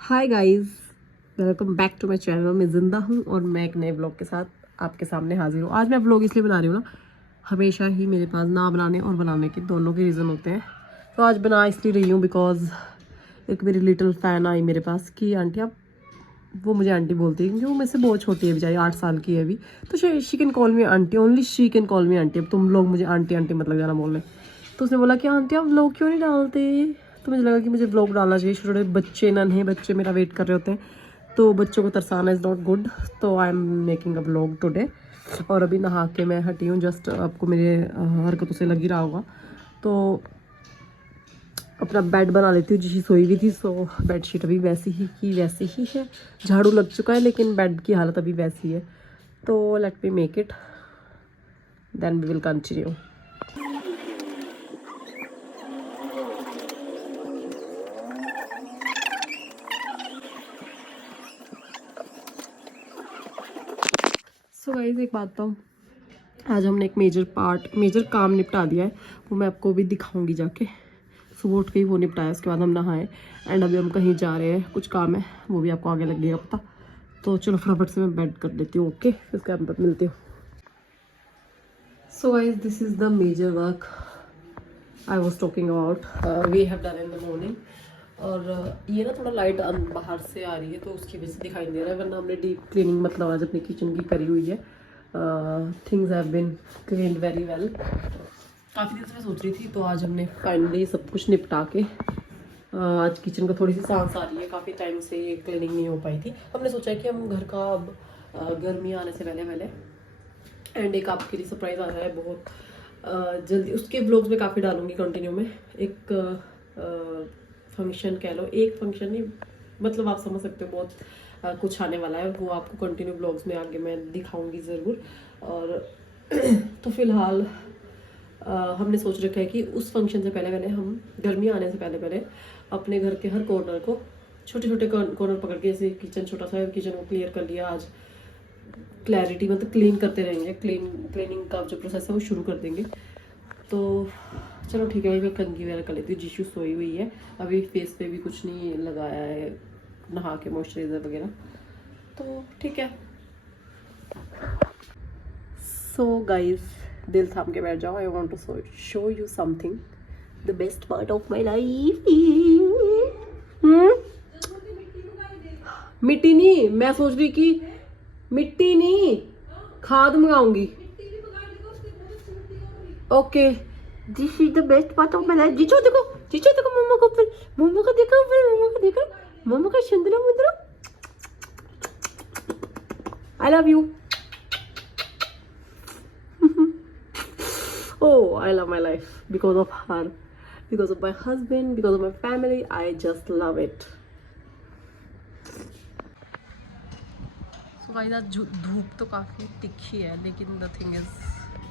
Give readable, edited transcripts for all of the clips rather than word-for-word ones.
Hi guys, welcome back to my channel. मैं ज़िंदा हूँ और मैं एक नए ब्लॉग के साथ आपके सामने हाजिर हूँ। आज मैं ब्लॉग इसलिए बना रही हूँ ना, हमेशा ही मेरे पास ना बनाने और बनाने के दोनों के रीज़न होते हैं। तो आज बना इसलिए रही हूँ बिकॉज एक मेरी लिटिल फ़ैन आई मेरे पास कि आंटी आप, वो मुझे आंटी बोलती है क्योंकि वो मेरे से बहुत छोटी है, बेचारी 8 साल की है अभी। तो she can call me aunty, only she can call me aunty. अब तुम लोग मुझे आंटी आंटी मत लग जाना बोलने। तो उसने बोला कि आंटी आप व्लॉग क्यों नहीं डालते। तो मुझे लगा कि मुझे व्लॉग डालना चाहिए। छोटे छोटे बच्चे, नन्हे बच्चे मेरा वेट कर रहे होते हैं, तो बच्चों को तरसाना इज़ नॉट गुड। तो I am making a vlog today. और अभी नहा के मैं हटी हूँ, जस्ट आपको मेरे हरकतों से लग ही रहा होगा। तो अपना बेड बना लेती हूँ, जिसी सोई हुई थी। सो बेडशीट अभी वैसी ही की वैसी ही है। झाड़ू लग चुका है लेकिन बेड की हालत अभी वैसी है। तो let me make it, then we will continue. So guys एक बात तो, आज हमने एक मेजर काम निपटा दिया है। वो मैं आपको भी दिखाऊंगी जाके। सुबह उठ के ही वो निपटाया, उसके बाद हम नहाए एंड अभी हम कहीं जा रहे हैं, कुछ काम है, वो भी आपको आगे लगेगा पता। तो चलो फटाफट से मैं बेड कर देती हूँ। ओके, फिर उसके बाद मिलती हूँ। So guys this is the major work I was talking about, we have done in the morning. और ये ना थोड़ा लाइट बाहर से आ रही है तो उसकी वजह से दिखाई नहीं दे रहा है, वरना हमने डीप क्लीनिंग मतलब आज अपनी किचन की करी हुई है। Things have been cleaned very well. काफ़ी दिन से मैं सोच रही थी, तो आज हमने फाइनली सब कुछ निपटा के आज किचन को थोड़ी सी सांस आ रही है। काफ़ी टाइम से ये क्लीनिंग नहीं हो पाई थी। हमने सोचा कि हम घर का अब गर्मी आने से पहले पहले, एंड एक आपके लिए सरप्राइज आ रहा है बहुत जल्दी, उसके ब्लॉग्स में काफ़ी डालूंगी कंटिन्यू में। एक फंक्शन कह लो, एक फंक्शन नहीं मतलब आप समझ सकते हो, बहुत कुछ आने वाला है। वो आपको कंटिन्यू ब्लॉग्स में आगे मैं दिखाऊंगी ज़रूर। और तो फिलहाल हमने सोच रखा है कि उस फंक्शन से पहले पहले हम, गर्मी आने से पहले पहले, अपने घर के हर कॉर्नर को छोटे छोटे कॉर्नर पकड़ के, जैसे किचन छोटा सा है, किचन को क्लियर कर लिया आज। क्लैरिटी मतलब क्लीन करते रहेंगे, क्लीनिंग का जो प्रोसेस है वो शुरू कर देंगे। तो चलो ठीक है, मैं कंघी वगैरह कर लेती हूँ। जीशू सोई हुई है अभी, फेस पे भी कुछ नहीं लगाया है नहा के, मॉइस्चराइजर वगैरह। तो ठीक है। सो गाइस दिल थाम के बैठ जाओ, I want to show you something, the best part of my life. मिट्टी नहीं, मैं सोच रही कि मिट्टी नहीं, खाद मंगाऊंगी। Okay, this is the best part of my life. जीजू देखो, जीजू देखो, मम्मा को ऊपर, मम्मा को देखो ऊपर, मम्मा को देखो, मम्मा का सुंदरा मुद्रा। I love you. Oh, I love my life because of her, because of my husband, because of my family. I just love it. So guys, आज धूप तो काफ़ी तिखी है, लेकिन द थिंग इज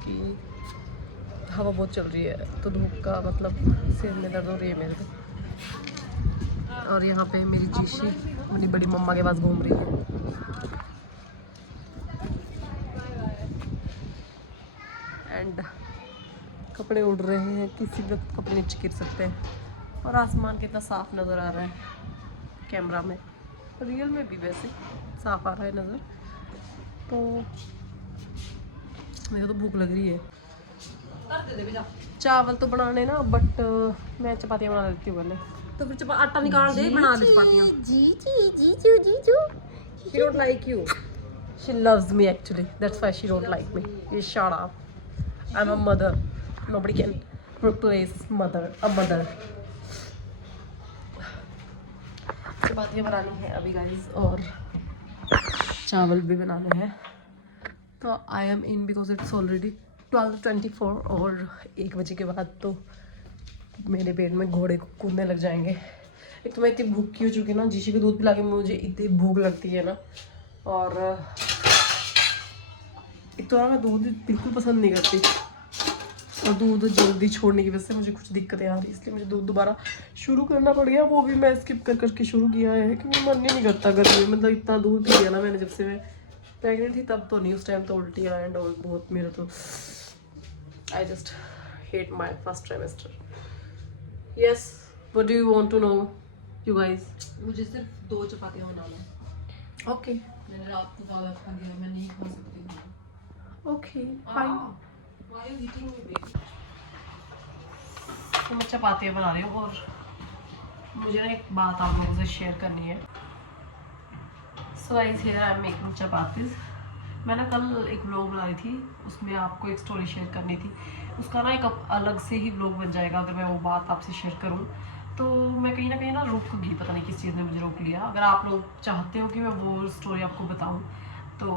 कि हवा बहुत चल रही है, तो धूप का मतलब सिर में दर्द हो रही है मेरे को। और यहाँ पे मेरी जीशी अपनी बड़ी मम्मा के पास घूम रही है। एंड कपड़े उड़ रहे हैं, किसी वक्त कपड़े नीचे गिर सकते हैं। और आसमान कितना साफ नज़र आ रहा है कैमरा में, रियल में भी वैसे साफ आ रहा है नज़र। तो मेरे को तो भूख लग रही है। चावल तो बनाने ना, बट मैं चपातियाँ बना लेती हूँ पहले। तो फिर आटा निकाल दे, बना दे चपातियाँ। She don't like you. She loves me actually. That's why she don't like me. You shut up. I'm a mother. Nobody can replace a mother. चपातियाँ बनानी है अभी गाइस, और चावल भी बनाने हैं। तो I M in because it's already 12:24 और 1 बजे के बाद तो मेरे पेट में घोड़े कूदने लग जाएंगे। एक तो मैं इतनी भूख की हो चुकी है ना, जीशी को दूध पिला के मुझे इतनी भूख लगती है ना। और एक तो मैं दूध बिल्कुल पसंद नहीं करती, और दूध जल्दी छोड़ने की वजह से मुझे कुछ दिक्कतें आ रही, इसलिए मुझे दूध दोबारा शुरू करना पड़ गया। वो भी मैं स्किप कर करके शुरू किया है क्योंकि मन ही नहीं करता गर्मी में। मतलब इतना दूध पी लिया ना मैंने, जब से मैं प्रेग्नेंट थी तब तो नहीं, उस टाइम तो उल्टी एंड और बहुत मेरा तो, I just hate my first trimester. Yes, what do you want to know? You guys मुझे सिर्फ 2 चपातियाँ बनाना है। ओके मैंने रात को ज़्यादा खा लिया, मैं नहीं खा सकती हूँ। Okay fine. Why are you eating me, baby? तो मैं चपातियाँ बना रही हूँ और मुझे ना एक बात आप लोगों से शेयर करनी है। So guys here I am making chapatis. मैं ना कल एक व्लॉग बना रही थी, उसमें आपको एक स्टोरी शेयर करनी थी। उसका ना एक अलग से ही व्लॉग बन जाएगा अगर मैं वो बात आपसे शेयर करूँ। तो मैं कहीं ना रुक गई, पता नहीं किस चीज़ ने मुझे रोक लिया। अगर आप लोग चाहते हो कि मैं वो स्टोरी आपको बताऊँ तो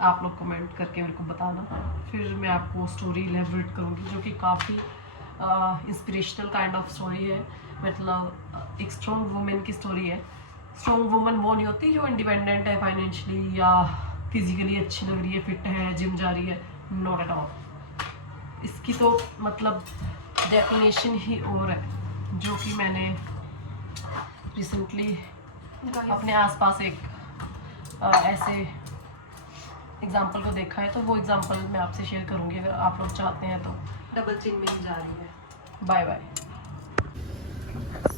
आप लोग कमेंट करके मेरे को बताना, फिर मैं आपको स्टोरी एलेबोरेट करूँगी, जो कि काफ़ी इंस्पिरेशनल काइंड ऑफ स्टोरी है। मतलब एक स्ट्रॉन्ग वुमेन की स्टोरी है। स्ट्रॉन्ग वुमन वो नहीं होती जो इंडिपेंडेंट है फाइनेंशियली या फिजिकली अच्छी लग रही है, फिट है, जिम जा रही है, नॉट एट ऑल। इसकी तो मतलब डेफिनेशन ही और है, जो कि मैंने रिसेंटली अपने आसपास एक ऐसे एग्जाम्पल को देखा है। तो वो एग्जाम्पल मैं आपसे शेयर करूँगी अगर आप लोग चाहते हैं तो। डबल चिन में ही जा रही है। Bye bye.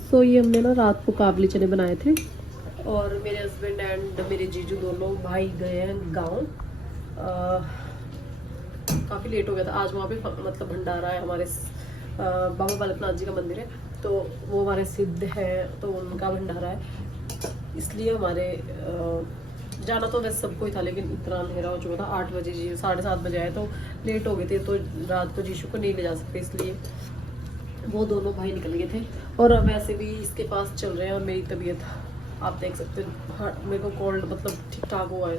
सो ये हमने ना रात को काबली चने बनाए थे और मेरे हस्बैंड एंड मेरे जीजू दोनों भाई गए हैं गाँव। काफ़ी लेट हो गया था आज। वहाँ पे मतलब भंडारा है हमारे बाबा बालकनाथ जी का मंदिर है, तो वो हमारे सिद्ध है, तो उनका भंडारा है, इसलिए हमारे जाना तो वैसे सबको ही था, लेकिन इतना अंधेरा हो चुका था। 8 बजे जी 7:30 बजे आए तो लेट हो गए थे, तो रात को जीशु को नहीं ले जा सकते, इसलिए वो दोनों भाई निकल गए थे। और अब वैसे भी इसके पास चल रहे हैं और मेरी तबीयत आप देख सकते हैं, हाँ मेरे को कोल्ड मतलब ठीक ठाक हुआ है,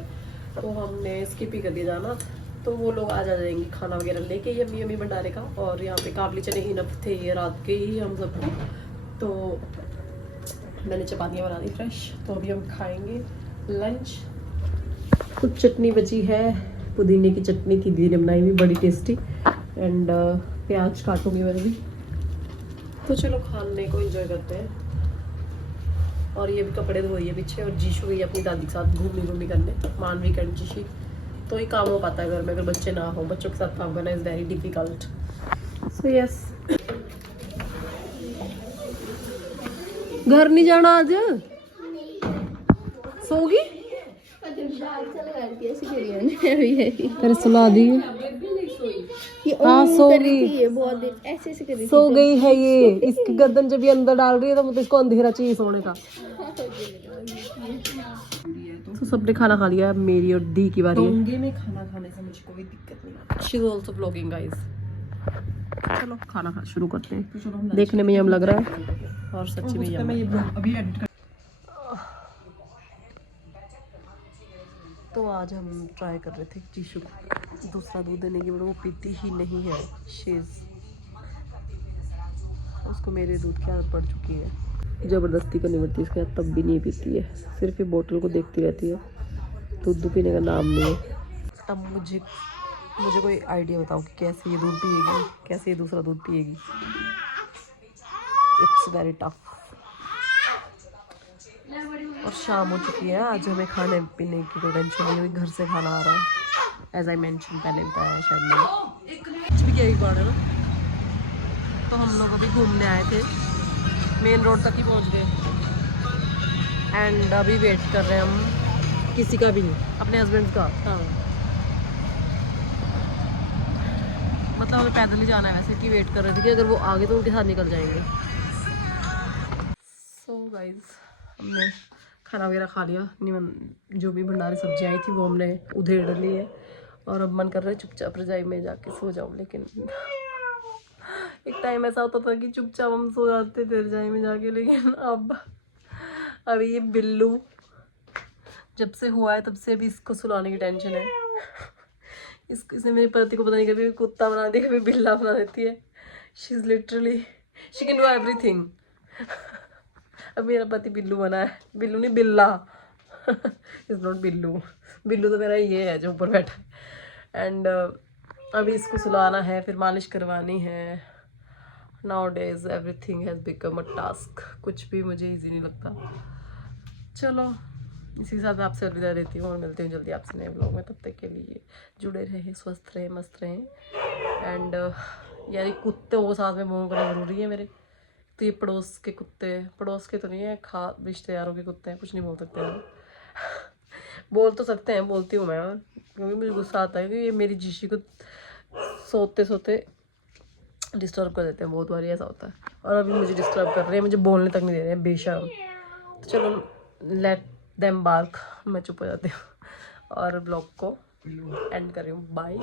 तो हमने स्किप ही कर दिया जाना। तो वो लोग आ जाएंगे खाना वगैरह लेके यम्मी यम्मी भंडारे का। और यहाँ पे काबली चने इनफ थे ये रात के ही हम सबको, तो मैंने चपातियाँ बना दी फ्रेश। तो अभी हम खाएंगे लंच। कुछ चटनी बची है, पुदीने की चटनी थी दीदी ने बनाई हुई, बड़ी टेस्टी। एंड प्याज काटूंगी मैं भी। तो चलो खाने को एंजॉय करते हैं। और ये भी कपड़े धो रही है पीछे, और जीशु गई अपनी दादी के साथ घूमने करने मानवी एंड जीशी। तो ही काम हो पाता है घर में, अगर बच्चे ना हो, बच्चों के साथ काम करना is very difficult. So yes, घर नहीं जाना आज? सोगी? तेरे सुला दी। हाँ सो गई, सो गई है ये। इसकी गर्दन जब ये अंदर डाल रही है तो मुझे इसको अंधेरा चाहिए सोने का। तो सबने खाना खा लिया, मेरी और दी की बारी है। में खाना खाने से मुझे कोई दिक्कत नहीं आती। She is also vlogging guys. चलो खाना खा शुरू करते हैं। देखने में यम लग रहा है और सच्ची में यम अभी एडिट। तो आज हम ट्राई कर रहे थे जीशु को दूसरा दूध देने की, बट वो पीती ही नहीं है। शीज उसको मेरे दूध की आदत पड़ चुकी है, ज़बरदस्ती करनी पड़ती है इसके साथ, तब भी नहीं पीती है, सिर्फ ये बोतल को देखती रहती है, दूध पीने का नाम नहीं है। अब मुझे कोई आइडिया बताओ कि कैसे ये दूध पिएगी, कैसे ये दूसरा दूध पिएगी। It's very tough. और शाम हो चुकी है, आज हमें खाने पीने की कोई टेंशन नहीं हुई, घर से खाना आ रहा है। एज आई मेंशन पहले बताया शायद मैंने, कुछ भी क्या एक बार है ना। तो हम लोग अभी घूमने आए थे, मेन रोड तक ही पहुंच गए एंड अभी वेट कर रहे हैं हम किसी का भी नहीं, अपने हस्बैंड का। हाँ मतलब हमें पैदल ही जाना है वैसे, कि वेट कर रहे थे कि अगर वो आगे तो उनके साथ निकल जाएंगे। सो गाइस हमने खाना वगैरह खा लिया, जो भी भंडारे सब्जी आई थी वो हमने उधेड़ ली है, और अब मन कर रहा है चुपचाप रजाई में जाके सो जाऊँ। लेकिन एक टाइम ऐसा होता था कि चुपचाप हम सो जाते थे रजाई में जाके, लेकिन अब ये बिल्लू जब से हुआ है तब से भी इसको सुलाने की टेंशन है। इसने मेरे पति को पता नहीं कभी कुत्ता बना दिया, कभी बिल्ला बना देती है। She is literally she can do everything. अब मेरा पति बिल्लू बना है, बिल्लू नहीं बिल्ला। इज नॉट बिल्लू, बिल्लू तो मेरा ये है जो ऊपर बैठा है। एंड अभी इसको सुलाना है, फिर मालिश करवानी है। Now days everything has become a task, कुछ भी मुझे इजी नहीं लगता। चलो इसी के साथ आपसे अलविदा देती हूँ और मिलती हूँ जल्दी आपसे नए ब्लॉग में। तब तक के लिए जुड़े रहें, स्वस्थ रहें, मस्त रहें। एंड यार कुत्ते वो साथ में भौंकना ज़रूरी है मेरे, तो ये पड़ोस के कुत्ते, पड़ोस के तो नहीं है, खा रिश्तेदारों के कुत्ते हैं, कुछ नहीं बोल सकते यार। बोल तो सकते हैं, बोलती हूँ मैं, क्योंकि मुझे गुस्सा आता है कि ये मेरी जीशी को सोते सोते डिस्टर्ब कर देते हैं, बहुत बार ऐसा होता है। और अभी मुझे डिस्टर्ब कर रहे हैं, मुझे बोलने तक नहीं दे रहे हैं, बेशर्म। तो चलो लेट देम बार्क, मैं चुप हो जाती हूँ और ब्लॉग को एंड कर रही हूँ। बाय।